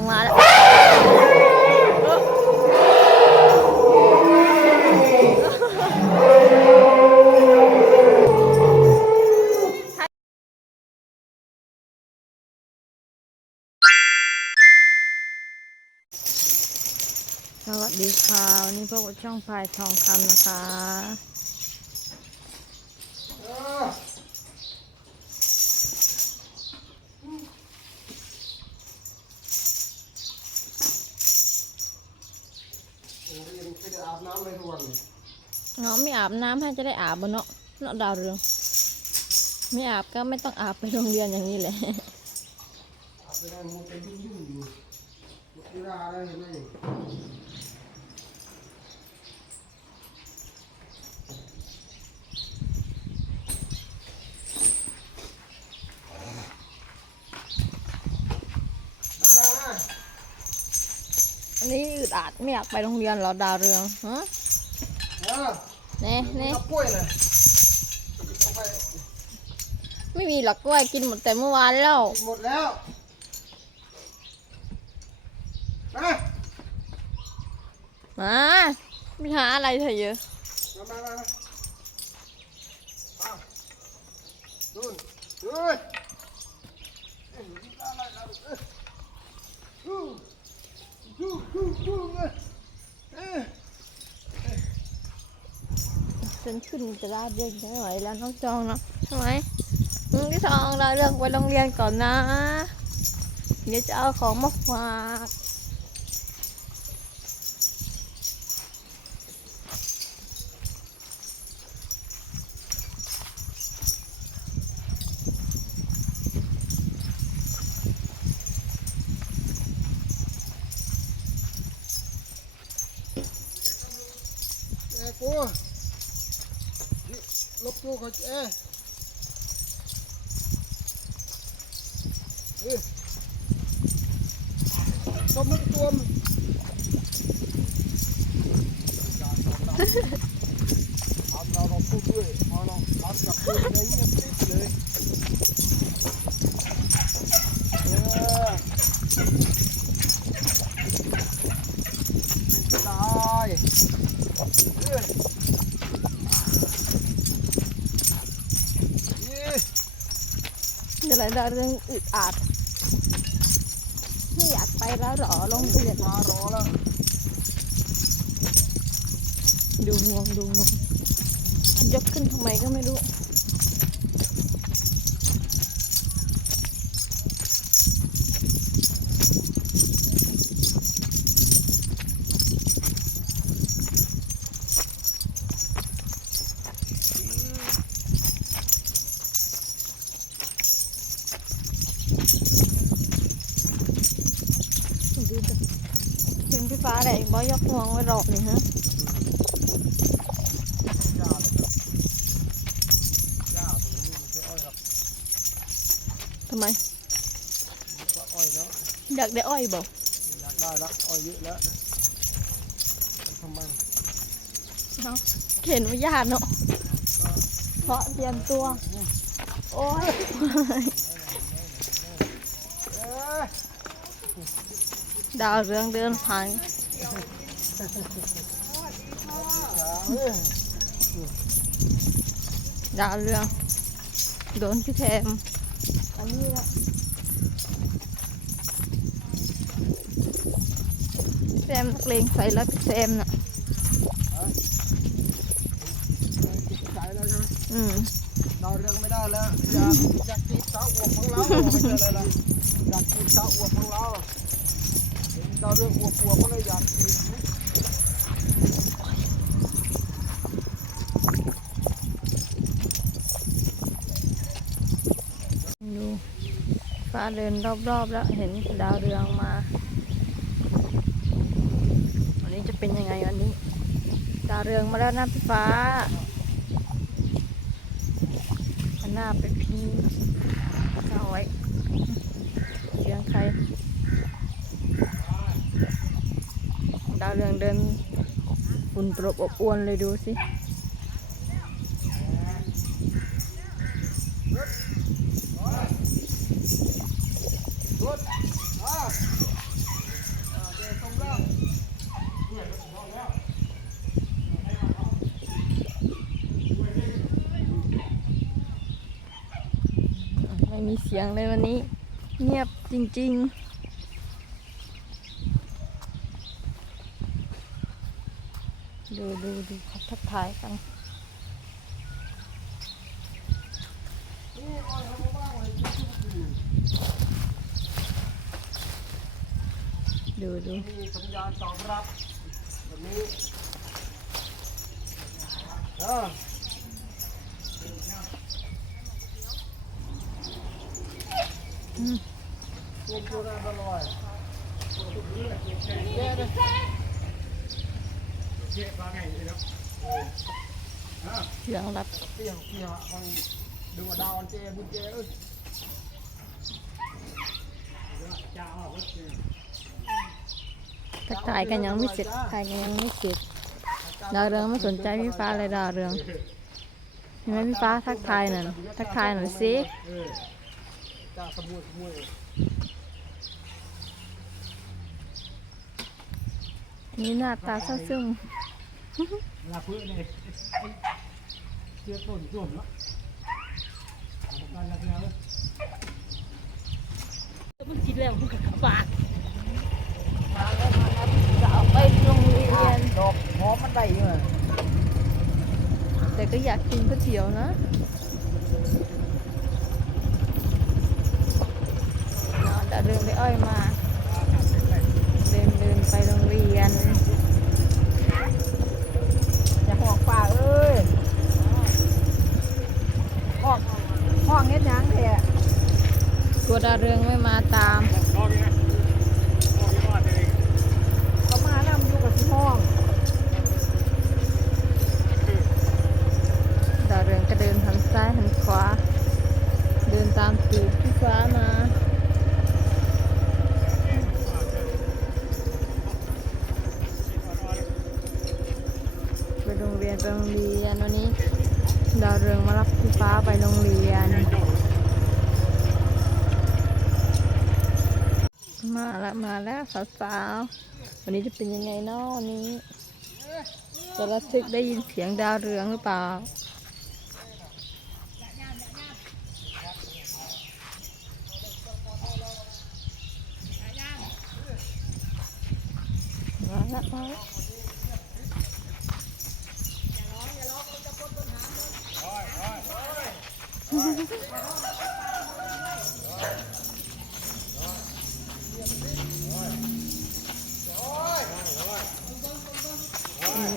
งมาแล้วสวัสดีค่ะวันนี้พวกบช่องพายทองคำนะคะ โอ้ยยังไม่ได้อาบน้ำเลยทุกวันเลย เนาะไม่อาบน้ำให้จะได้อาบบ่เนาะเนาะดาวเรืองไม่อาบก็ไม่ต้องอาบไปโรงเรียนอย่างนี้แหละอาบไปได้มูไปยุ่งยุ่งอยู่เวลาแล้วเห็นไหมนี่อึดอัดไม่อยากไปโรงเรียนหรอดาวเรืองฮะ น่เน่กับกล้วยเลยเอาไปไม่มีหรอกกล้วยกินหมดแต่เมื่อวานแล้ว หมดแล้วมามาไปหาอะไรเธอเยอะมามามามาเอาดูนดูนเอ้ยอะไรอะไรเอ้ยดูดูดูดูเอ้ยเอ้ย ฉั นขึ้นจะได้เรียนไม่ไหวแล้วน้องจองเนาะใช่ไหมน้องที่ทองดาเรืองไปโรงเรียนก่อนนะ เดี๋ยวจะเอาของมาฝากแอ้กู ลูกเขาเอ้ยต้มน้ำตัวมันเราเราพูดด้วยพอเราทำกับพูดในเงียบกริบเลยเออไม่เป็นไรเอ้ยนี่ เดี๋ยวอะไราเรื่องอึดอัดไม่อยากไปแล้วหรอลงเรียนมารอแล้วดูงวงดูงวงยกขึ้นทำไมก็ไม่รู้ ดูดิ ถึงพี่ฟ้าได้บอยกงวงไว้รอบนี่ฮะย่าเลยครับย่าตรงนี้ไม่ใช่อ้อยหรอกทำไมว่าอ้อยเนาะอยากได้อ้อยบอกอยากได้แล้วอ้อยเยอะแล้วไปทำไมเนาะเข็นวิญาตเนาะเพราะเตรียมตัว โอ้ยเอ้ยดาวเรืองเดินผ่านเอ้ย ดาวเรืองโดนพี่แทมอันนี้ละพี่แซมนักเลงใส่แล้วพี่แซมน่ะจิตใจแล้วใช่ไหมอืมเราเรื่องไม่ได้แล้วอยากอยากจีบสาวอวบของเราไม่ใช่เลยล่ะอยากจีบสาวอวบของเราเห็นเราเรื่องอวบอวบก็เลยอยากจีบ ดู ฟ้าเดินรอบๆแล้วเห็นดาวเรืองมา วันนี้จะเป็นยังไงวันนี้ ดาวเรืองมาแล้วนะพี่ฟ้าหันหน้าไปพี่เอาไว้เสียงใคร ดาวเรืองเดินฝุ่นตรบอบอวนเลยดูสิ สียงเลยวันนี้ เงียบจริง ๆดูดูดูเขาทักทายกันนี่อ้อยเขาว่างไว้ที่ทุกคืนดูดูมีสัญญาณตอบรับวันนี้เออ เงินตัวนั้นอร่อยแลยเสียงรับเปรี้ยวเปรี้ยวอะมันดูว่าดาวอันเจบุญเจเอ้ยทักทายกันยังไม่เสร็จทักทายกันยังไม่เสร็จดาวเรืองไม่สนใจพี่ฟ้าเลยดาวเรืองเห็นไหมพี่ฟ้าทักทายหน่อยทักทายหน่อยสิ จ้าขโมยขโมยนี่หน้าตาเศร้าซึมลาเพื่อเนี่ยเชื่อต้นจุ่มเนาะเอาประกันแล้วแล้วมันกินแล้วมันก็กระบาดมาแล้วมาแล้วจะเอาไปโรงเรียนดอกหอมมันได้อยู่อะแต่ก็อยากกินก๋วยเตี๋ยวนะ เอาดาวเรืองไปอ้อยมา เดินเดินไปโรงเรียน อย่าห้องป่าเอ้ยห้องห้องเฮ็ดหยังแท้กลัวดาวเรืองไม่มาตาม ดาวเรืองมารับพี่ฟ้าไปโรงเรียน มาแล้วมาแล้วสาวๆวันนี้จะเป็นยังไงเนาะวันนี้จะระทึกได้ยินเสียงดาวเรืองหรือเปล่ามาแล้วมาแล้ว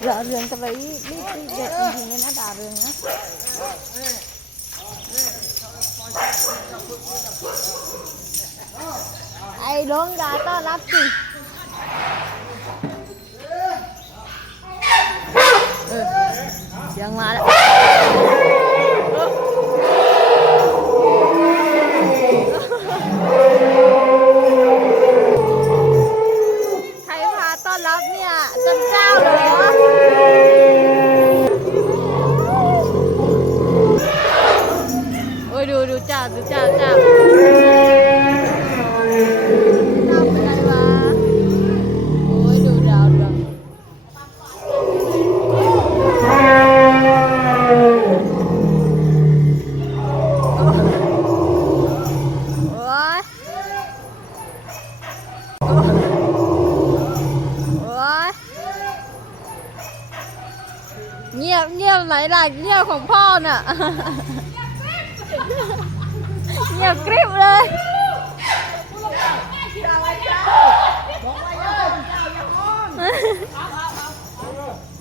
ดาเรืองจะไปรีบรีบเด็ดจริงๆเลยนะดาเรืองนะไอ้ลงดาต้อนรับสิเสียังมาแล้ว เนี่ยเหล่ะเงียบของพ่อน่ะเงียบกริบเลย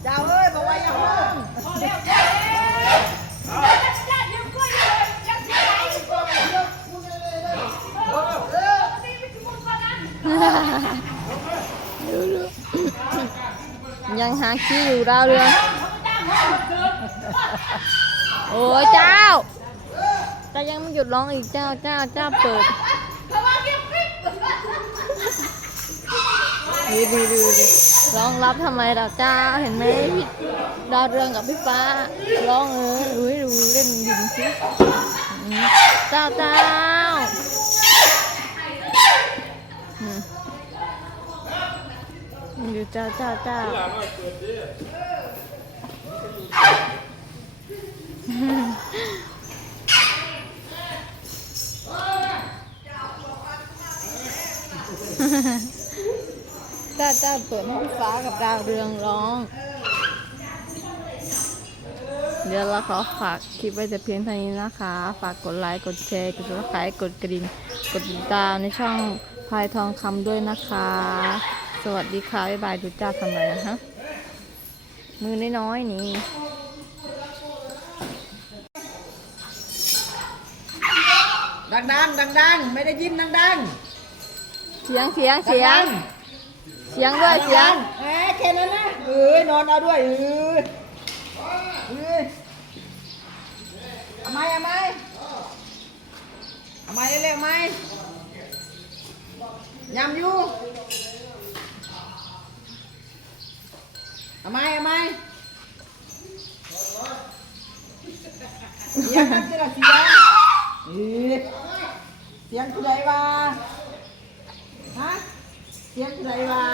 เจ้าเอ้ยบอกว่าอย่าห้องดูดูยังหาขี้อยู่ดาเรือง โอ้ยเจ้า แต่ยังไม่หยุดร้องอีกเจ้าเจ้าเจ้าเปิดดูดูดูดูร้องรับทำไมดาเจ้าเห็นไหมพี่ดาวเรืองกับพี่ฟ้าร้องเออดูให้ดูเล่นยิงสิเจ้าเจ้าอยู่เจ้าเจ้าเจ้า เปิดให้พี่ฟ้ากับดาวเรืองร้อง เดี๋ยวเราขอฝากคลิปไว้แต่เพียงเท่านี้นะคะ ฝากกดไลค์ กดแชร์ กดซับสไครต์กดกระดิ่งกดติดตามในช่องพายทองคำด้วยนะคะ สวัสดีค่ะ บ๊ายบายดูจ้าทำอะไรนะฮะ มือน้อยๆนี่ดังดังดังดังๆ ไม่ได้ยินดังดังเสียงเสียงๆเสียงดัง เสียงด้วยเสียงๆแหมแค่นั้นนะเอ้ยนอนเอาด้วยเอ้ยเอ้ยเอาไหมเอาไหมเอาไหมเร็วๆไหมยำอยู่เอาไหมเอาไหมเสียงครับที่ละเสียงเอ้ยเสียงผู้ใดวะฮะ เสียงผู้ใดวะ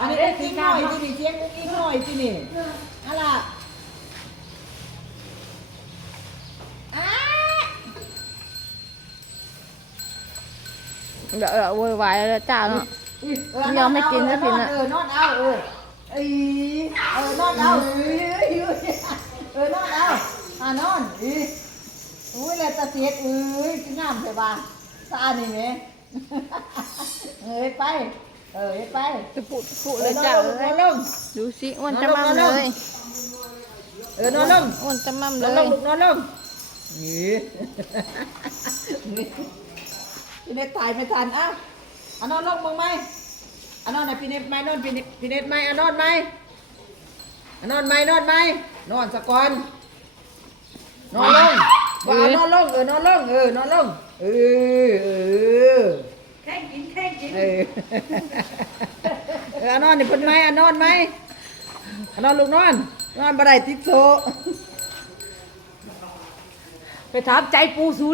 อันนี้ได้เสียงหน่อยที่นี่เสียงอีกหน่อยที่นี่อะไรอะเดี๋ยวเดี๋ยวโวยวายแล้วจ้าเนาะเออนยอมให้กินเอก็กินน่ะเออนอนเอาเออเอยเออนอนเอาเอยเอยเออนอนเอาอ่านอนเอยอุ้ยแล้วตาเสียดเอ้ยจะงามใช่ป่ะสะอาดนี่ไหม เอ้ยไป เออเอ้ยไปจะพูดพูดเอเลอยนอนจ้าลงเลนอยนลงดูสิอ้วนจะมั่มนอนลเลงยเออนอนลงอ้วนจะมั่มนเลอนลยงลูกนอนลงนี่นี่พี่เน็ตถ่ายไม่ทันอ้าวอะนอนลงมึงไหมอะนอนไหนพี่เน็ตไหมนอนพี่เน็ตพี่เน็ตไหมอะนอนไหมอะนอนไหมนอนไหมนอนสักก่อนนอนลง ว่าอะนอนลงเออนอนลงเออนอนลงเออเออแข่งกินแข่งกินเออเอออะนอนนี่เพิ่นไหมอะนอนไหมอะนอนลูกนอน นอนบ่ได้ติดโซไปถามใจปูศูนย์